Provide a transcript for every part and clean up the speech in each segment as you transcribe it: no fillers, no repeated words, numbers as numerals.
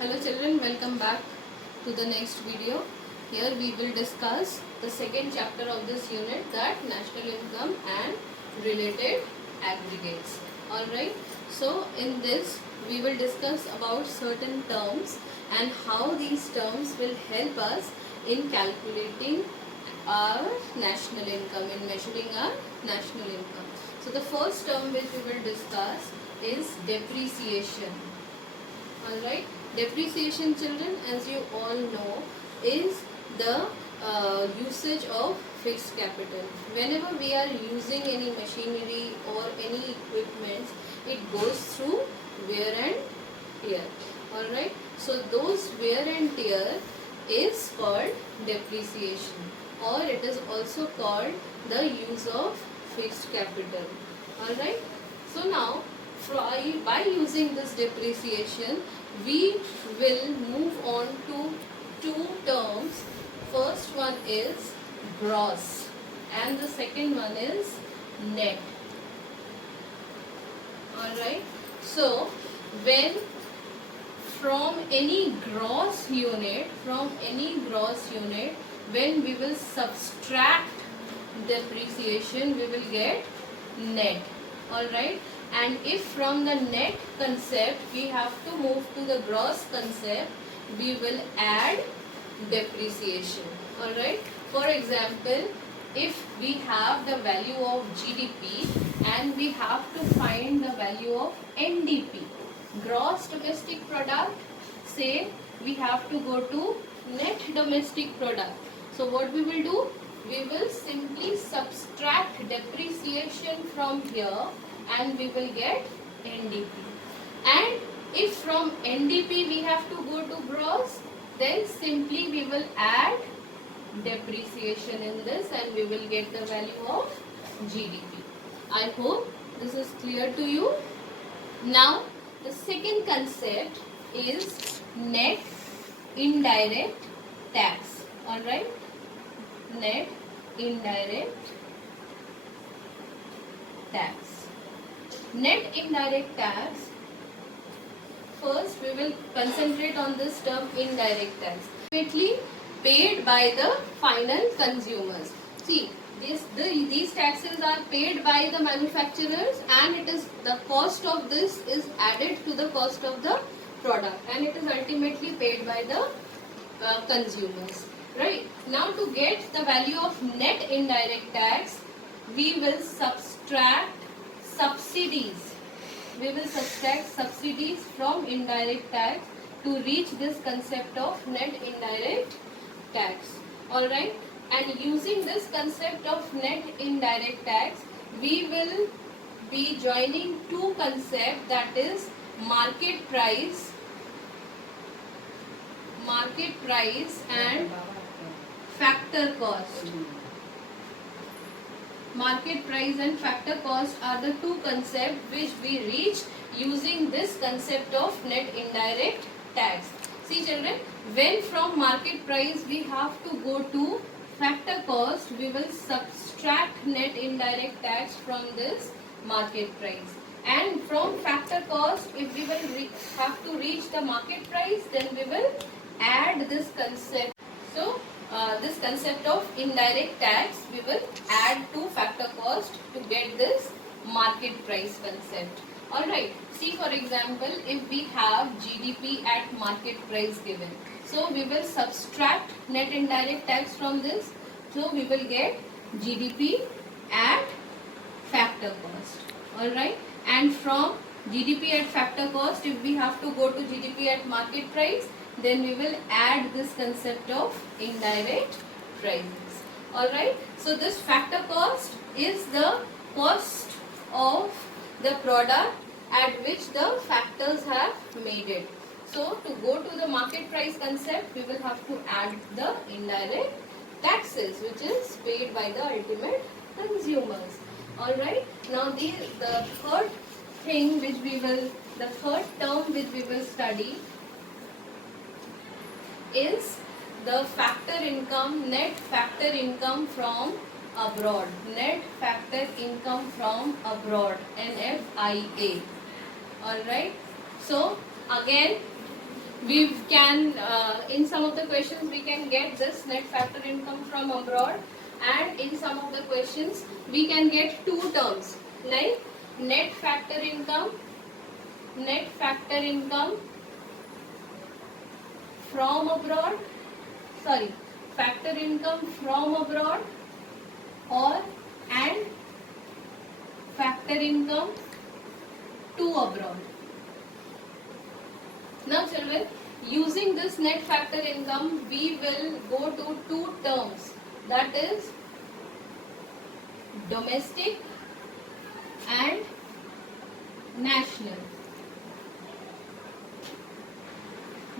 Hello children, welcome back to the next video. Here we will discuss the second chapter of this unit, that national income and related aggregates. Alright, so in this we will discuss about certain terms and how these terms will help us in calculating our national income, in measuring our national income. So the first term which we will discuss is depreciation. Alright, depreciation children, as you all know, is the usage of fixed capital. Whenever we are using any machinery or any equipment, it goes through wear and tear. Alright, so those wear and tear is called depreciation, or it is also called the use of fixed capital. Alright, so now by using this depreciation, we will move on to two terms. First one is gross and the second one is net. Alright, so when from any gross unit, when we will subtract depreciation, we will get net. Alright, and if from the net concept we have to move to the gross concept, we will add depreciation. Alright, for example, if we have the value of GDP and we have to find the value of NDP, gross domestic product, say we have to go to net domestic product. So what we will do? We will simply subtract depreciation from here and we will get NDP. And if from NDP we have to go to gross, then simply we will add depreciation in this and we will get the value of GDP. I hope this is clear to you. Now the second concept is net indirect tax. Alright, net indirect tax. Net indirect tax, first we will concentrate on this term indirect tax. Ultimately paid by the final consumers. See, these taxes are paid by the manufacturers and it is the cost of this is added to the cost of the product and it is ultimately paid by the consumers. Right, now to get the value of net indirect tax, we will subtract subsidies. We will subtract subsidies from indirect tax to reach this concept of net indirect tax. Alright, and using this concept of net indirect tax, we will be joining two concepts, that is market price and factor cost. Market price and factor cost are the two concepts which we reach using this concept of net indirect tax. See children, when from market price we have to go to factor cost, we will subtract net indirect tax from this market price. And from factor cost, if we will have to reach the market price, then we will add this concept. So this concept of indirect tax we will add to factor cost to get this market price concept. Alright, see for example, if we have GDP at market price given, so we will subtract net indirect tax from this, so we will get GDP at factor cost. Alright, and from GDP at factor cost, if we have to go to GDP at market price, then we will add this concept of indirect prices. Alright, so this factor cost is the cost of the product at which the factors have made it. So to go to the market price concept, we will have to add the indirect taxes which is paid by the ultimate consumers. Alright, now the third thing which we will, the third term which we will study is the factor income, net factor income from abroad. Net factor income from abroad, NFIA. Alright, so again We can, in some of the questions, we can get this net factor income from abroad, and in some of the questions, we can get two terms like net factor income from abroad, sorry, factor income from abroad, or and factor income to abroad. Now children, using this net factor income, we will go to two terms, that is domestic and national.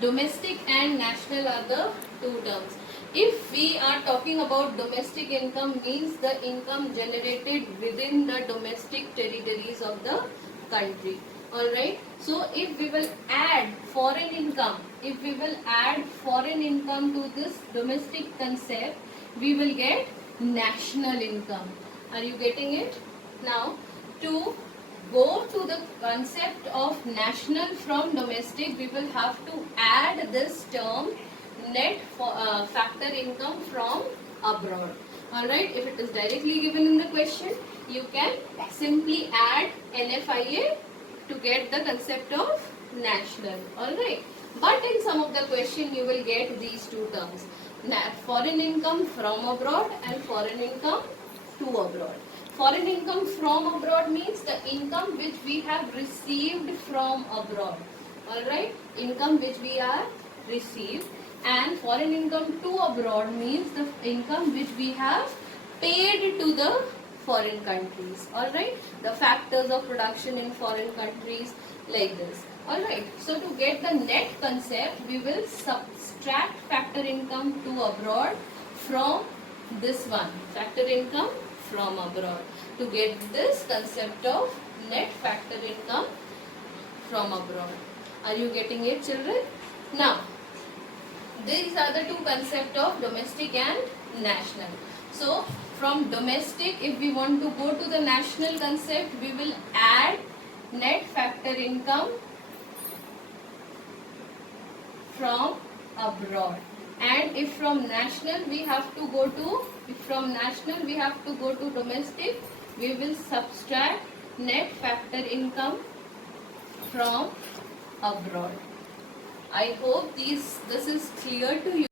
Domestic and national are the two terms. If we are talking about domestic income, means the income generated within the domestic territories of the country. Alright, so if we will add foreign income, to this domestic concept, we will get national income. Are you getting it? Now, to go to the concept of national from domestic, we will have to add this term net factor income from abroad. Alright, if it is directly given in the question, you can simply add NFIA to get the concept of national. Alright, but in some of the question you will get these two terms, foreign income from abroad and foreign income to abroad. Foreign income from abroad means the income which we have received from abroad. Alright, income which we are received, and foreign income to abroad means the income which we have paid to the foreign countries. Alright, the factors of production in foreign countries, like this. Alright, so to get the net concept, we will subtract factor income to abroad from this one, factor income from abroad, to get this concept of net factor income from abroad. Are you getting it, children? Now, these are the two concepts of domestic and national. So, from domestic, if we want to go to the national concept, we will add net factor income from abroad. And if from national we have to go to, domestic, we will subtract net factor income from abroad. I hope this is clear to you.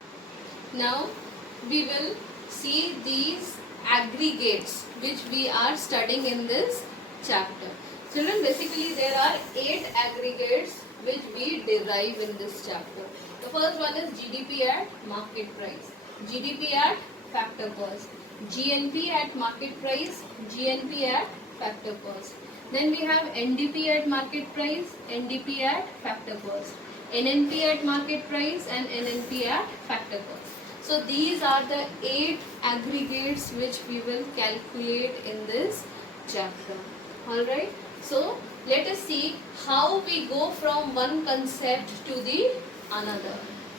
Now we will see these aggregates which we are studying in this chapter. Children, basically there are 8 aggregates which we derive in this chapter. The first one is GDP at market price, GDP at factor cost, GNP at market price, GNP at factor cost. Then we have NDP at market price, NDP at factor cost, NNP at market price, and NNP at factor cost. So these are the 8 aggregates which we will calculate in this chapter. Alright, so let us see how we go from one concept to the another.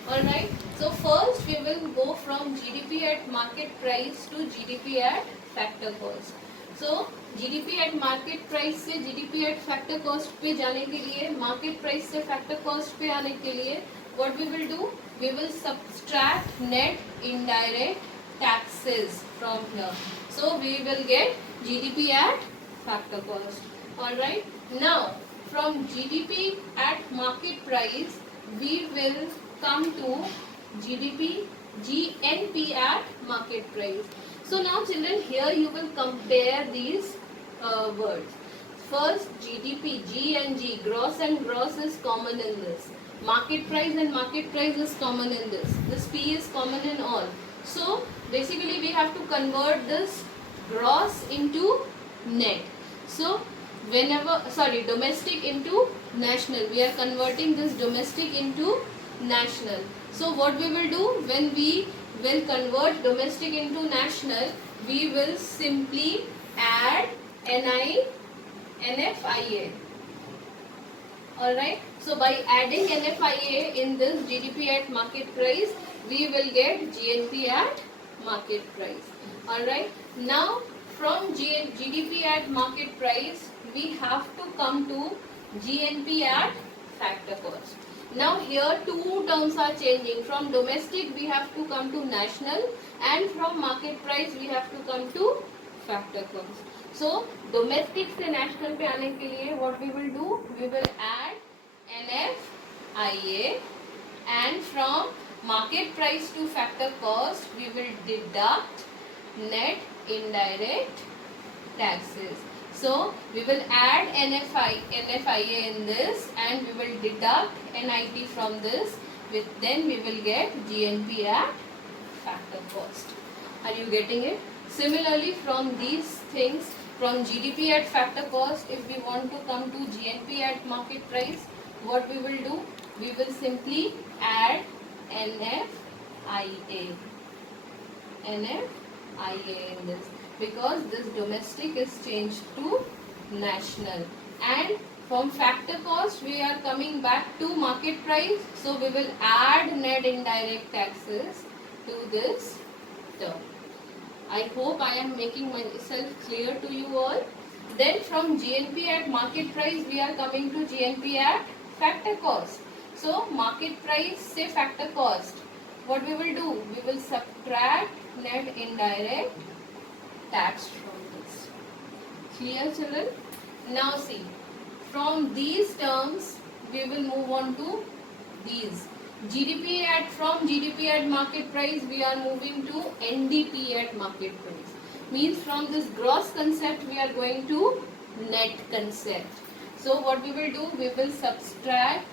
Alright, so first we will go from GDP at market price to GDP at factor cost. So GDP at market price से GDP at factor cost पे जाने के लिए, market price से factor cost पे आने के लिए, what we will do? We will subtract net indirect taxes from here. So we will get GDP at factor cost. Alright. Now from GDP at market price, we will come to GNP at market price. So now children, here you will compare these words. First GDP, G and G, gross and gross is common in this. Market price and market price is common in this. This P is common in all. So basically we have to convert this gross into net. So domestic into national. We are converting this domestic into national. So what we will do, when we will convert domestic into national, we will simply add NFIA. Alright, so by adding NFIA in this GDP at market price, we will get GNP at market price. Alright, now from GDP at market price, we have to come to GNP at factor cost. Now here two terms are changing. From domestic we have to come to national, and from market price we have to come to factor cost. So domestic से national पे आने के लिए what we will do? We will add NFIA, and from market price to factor cost we will deduct net indirect taxes. So we will add NFIA in this, and we will deduct NIT from this. Then we will get GNP at factor cost. Are you getting it? Similarly, from these things, from GDP at factor cost, if we want to come to GNP at market price, what we will do? We will simply add NFIA in this, because this domestic is changed to national, and from factor cost we are coming back to market price, so we will add net indirect taxes to this term. I hope I am making myself clear to you all. Then from GNP at market price we are coming to GNP at factor cost. So market price say factor cost, what we will do? We will subtract net indirect tax from this. Clear, children? Now see, from these terms we will move on to these. From GDP at market price we are moving to NDP at market price. Means from this gross concept we are going to net concept. So what we will do? We will subtract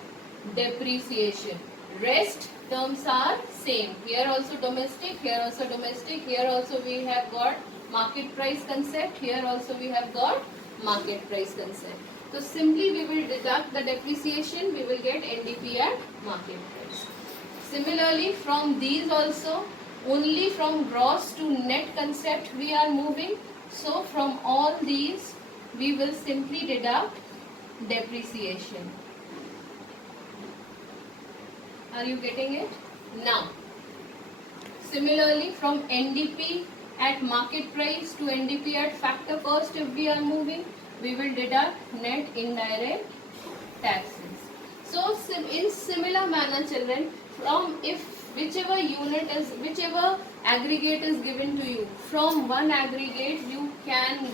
depreciation. Rest terms are same. Here also domestic, here also domestic, here also we have got market price concept, here also we have got market price concept. So simply we will deduct the depreciation, we will get NDP at market price. Similarly, from these also, only from gross to net concept we are moving. So from all these we will simply deduct depreciation. Are you getting it? Now, similarly from NDP at market price to NDP at factor cost, if we are moving, we will deduct net indirect taxes. So in similar manner, children, from whichever aggregate is given to you, from one aggregate you can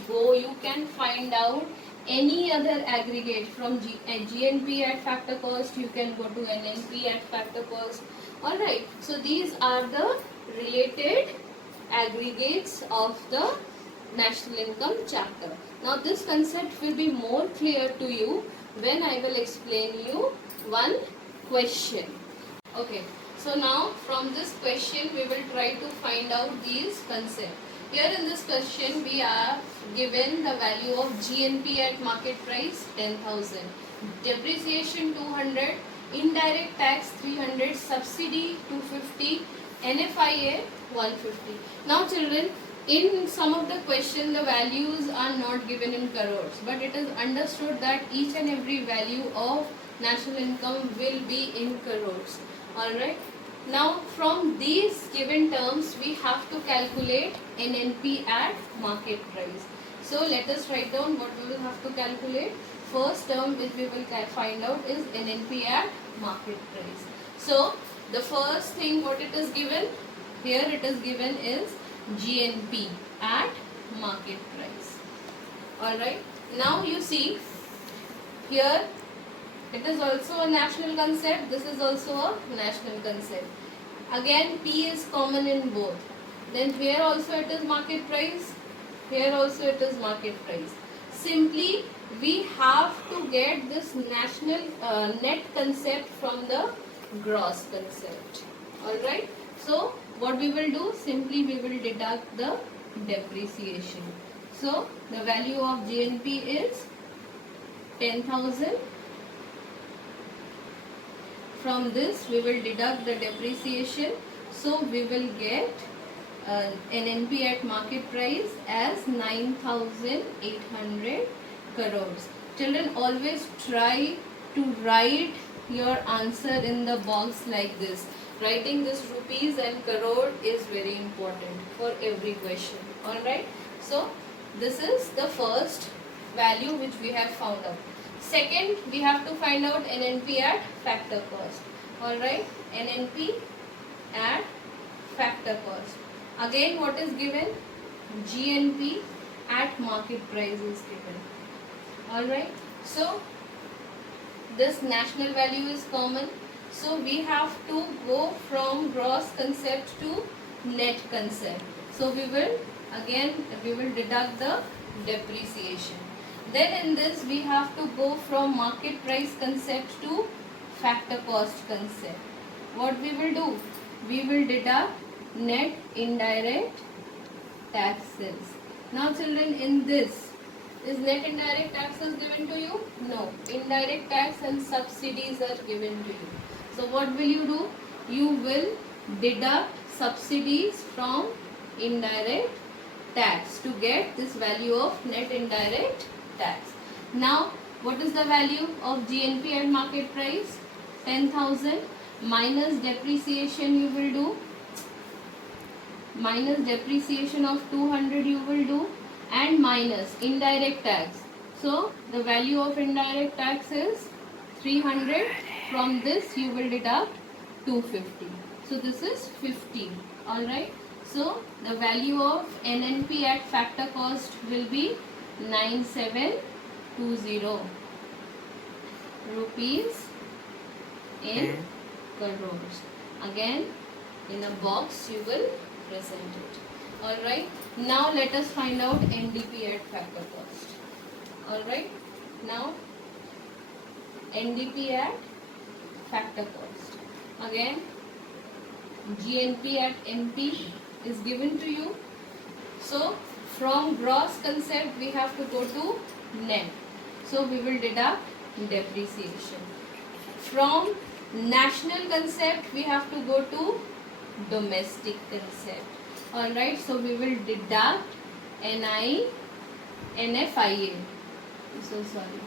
find out any other aggregate. From GNP at factor cost you can go to NNP at factor cost. Alright, so these are the related aggregates of the national income chapter. Now this concept will be more clear to you when I will explain you one question. Okay, so now from this question we will try to find out these concepts. Here in this question we are given the value of GNP at market price 10,000, depreciation 200, indirect tax 300, subsidy 250, NFIA 150. Now children, in some of the question the values are not given in crores, but it is understood that each and every value of national income will be in crores. Alright. Now from these given terms we have to calculate NNP at market price. So let us write down what we will have to calculate. First term which we will find out is NNP at market price. So the first thing what it is given, here it is given is GNP at market price. Alright. Now you see here it is also a national concept, this is also a national concept. Again P is common in both. Then here also it is market price, here also it is market price. Simply we have to get this national net concept from the gross concept. Alright. So what we will do? Simply we will deduct the depreciation. So the value of GNP is 10,000. From this we will deduct the depreciation. So we will get NNP at market price as 9,800 crores. Children, always try to write your answer in the box like this. Writing this rupees and crore is very important for every question. Alright. So this is the first value which we have found out. Second, we have to find out NNP at factor cost. Alright, NNP at factor cost. Again, what is given? GNP at market price is given. Alright, so this national value is common. So we have to go from gross concept to net concept. So we will deduct the depreciation. Then in this we have to go from market price concept to factor cost concept. What we will do? We will deduct net indirect taxes. Now children, in this, is net indirect taxes given to you? No. Indirect tax and subsidies are given to you. So what will you do? You will deduct subsidies from indirect tax to get this value of net indirect tax. Now, what is the value of GNP at market price? 10,000 minus depreciation you will do. Minus depreciation of 200 you will do, and minus indirect tax. So the value of indirect tax is 300. From this you will deduct 250. So this is 50. Alright. So the value of NNP at factor cost will be 9720 rupees in crores. Again, in a box you will present it. Alright. Now let us find out NDP at factor cost. Alright. Now NDP at factor cost. Again, GNP at MP is given to you. So from gross concept we have to go to net. So we will deduct depreciation. From national concept we have to go to domestic concept. Alright, so we will deduct NFIA. So sorry.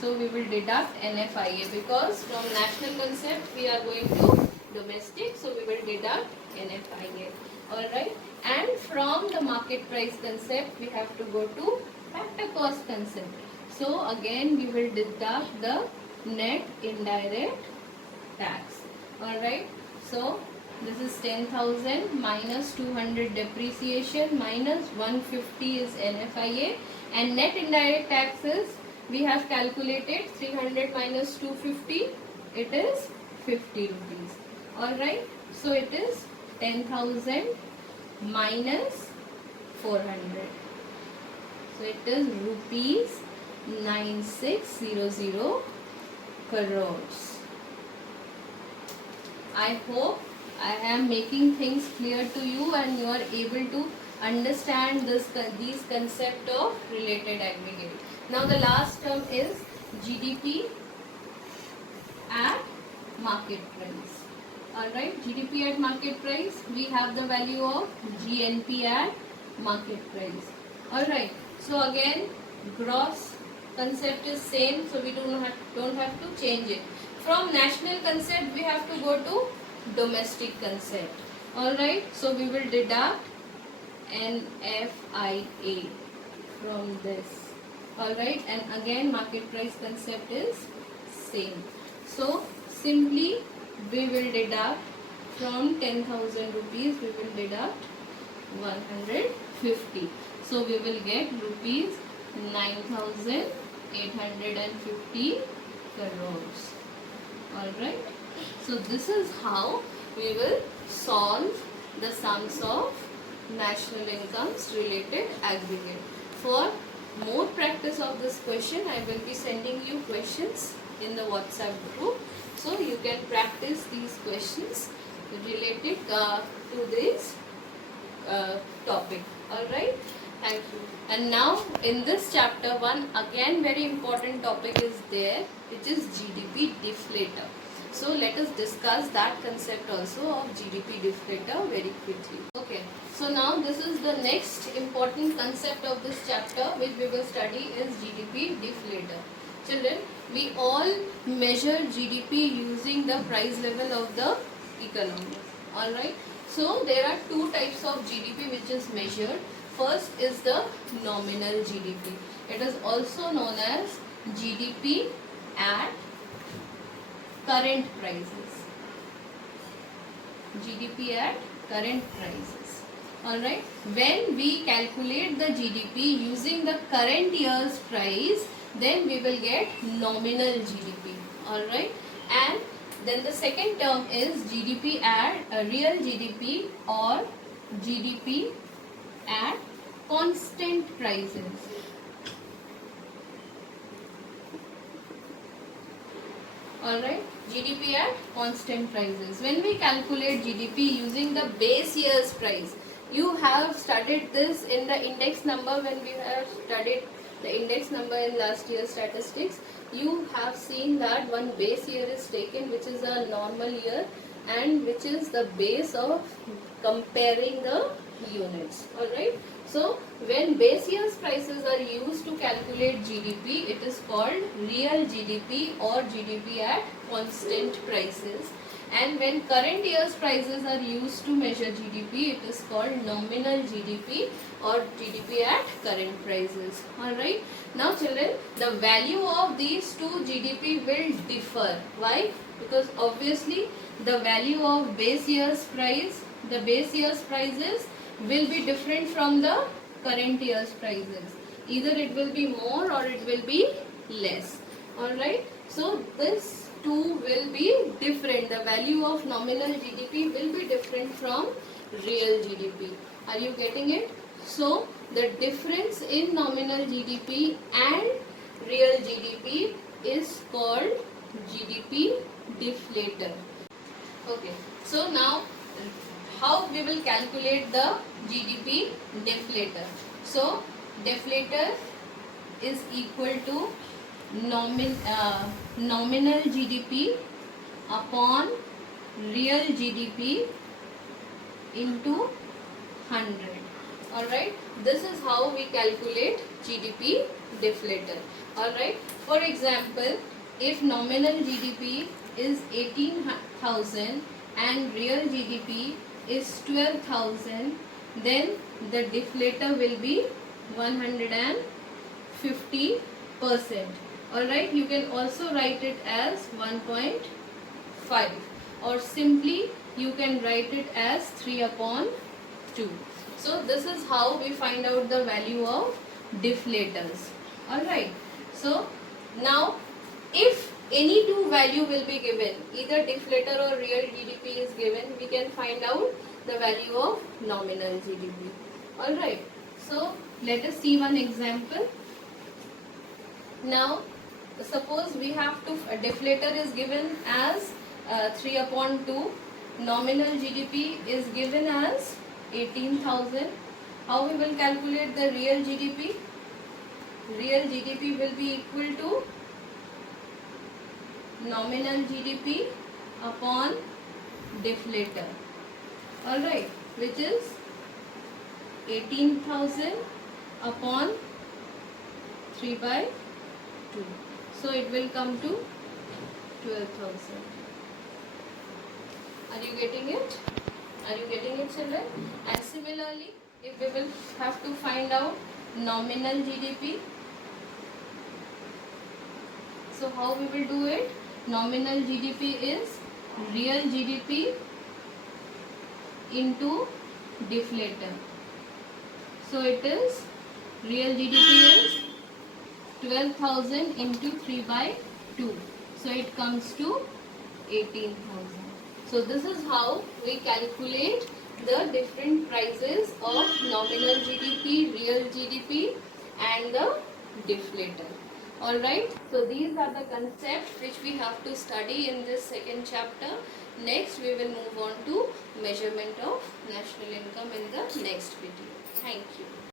So we will deduct NFIA because from national concept we are going to domestic. So we will deduct NFIA. Alright, and from the market price concept we have to go to factor cost concept. So again we will deduct the net indirect tax. Alright, so this is 10,000 minus 200 depreciation minus 150 is NFIA, and net indirect taxes we have calculated 300 minus 250, it is 50 rupees. Alright, so it is 10,000 minus 400. So it is rupees 9600 crores. I hope I am making things clear to you and you are able to understand these concept of related aggregate. Now the last term is GDP at market price. Alright, GDP at market price, we have the value of GNP at market price. Alright, so again gross concept is same, so we don't have to change it. From national concept we have to go to domestic concept. Alright, so we will deduct NFIA from this. Alright, and again market price concept is same. So simply we will deduct from 10,000 rupees, we will deduct 150. So we will get rupees 9,850 crores. Alright. So this is how we will solve the sums of national incomes related aggregate. For more practice of this question, I will be sending you questions in the WhatsApp group. So you can practice these questions related to this topic. Alright. Thank you. And now in this chapter 1, again very important topic is there, which is GDP deflator. So let us discuss that concept also of GDP deflator very quickly. Okay. So now this is the next important concept of this chapter which we will study is GDP deflator. Children, we all measure GDP using the price level of the economy. Alright. So there are two types of GDP which is measured. First is the nominal GDP. It is also known as GDP at current prices. GDP at current prices. Alright. When we calculate the GDP using the current year's price, then we will get nominal GDP. Alright. And then the second term is GDP at real GDP or GDP at constant prices. Alright, GDP at constant prices. When we calculate GDP using the base year's price, you have studied this in the index number when we have studied the index number in last year's statistics. You have seen that one base year is taken, which is a normal year and which is the base of comparing the units. Alright. So when base year's prices are used to calculate GDP, it is called real GDP or GDP at constant prices. And when current year's prices are used to measure GDP, it is called nominal GDP or GDP at current prices. Alright. Now children, the value of these two GDP will differ. Why? Because obviously the value of base year's price, the base year's prices will be different from the current year's prices. Either it will be more or it will be less. Alright. So this two will be different. The value of nominal GDP will be different from real GDP. Are you getting it? So the difference in nominal GDP and real GDP is called GDP deflator. Okay. So now how we will calculate the GDP deflator? So deflator is equal to nominal GDP upon real GDP into 100. Alright, this is how we calculate GDP deflator. Alright, for example, if nominal GDP is 18,000 and real GDP is 12,000, then the deflator will be 150%. Alright, you can also write it as 1.5 or simply you can write it as 3 upon 2. So this is how we find out the value of deflators. Alright, so now if any two value will be given, either deflator or real GDP is given, we can find out the value of nominal GDP. Alright, so let us see one example. Now suppose we have to, deflator is given as 3 upon 2, nominal GDP is given as 18,000. How we will calculate the real GDP? Real GDP will be equal to nominal GDP upon deflator. Alright, which is 18,000 upon 3 by 2. So it will come to 12,000. Are you getting it? Are you getting it, children? And similarly, if we will have to find out nominal GDP, so how we will do it? Nominal GDP is real GDP into deflator. So it is real GDP is 12,000 into 3 by 2. So it comes to 18,000. So this is how we calculate the different prices of nominal GDP, real GDP and the deflator. Alright, so these are the concepts which we have to study in this second chapter. Next we will move on to measurement of national income in the next video. Thank you.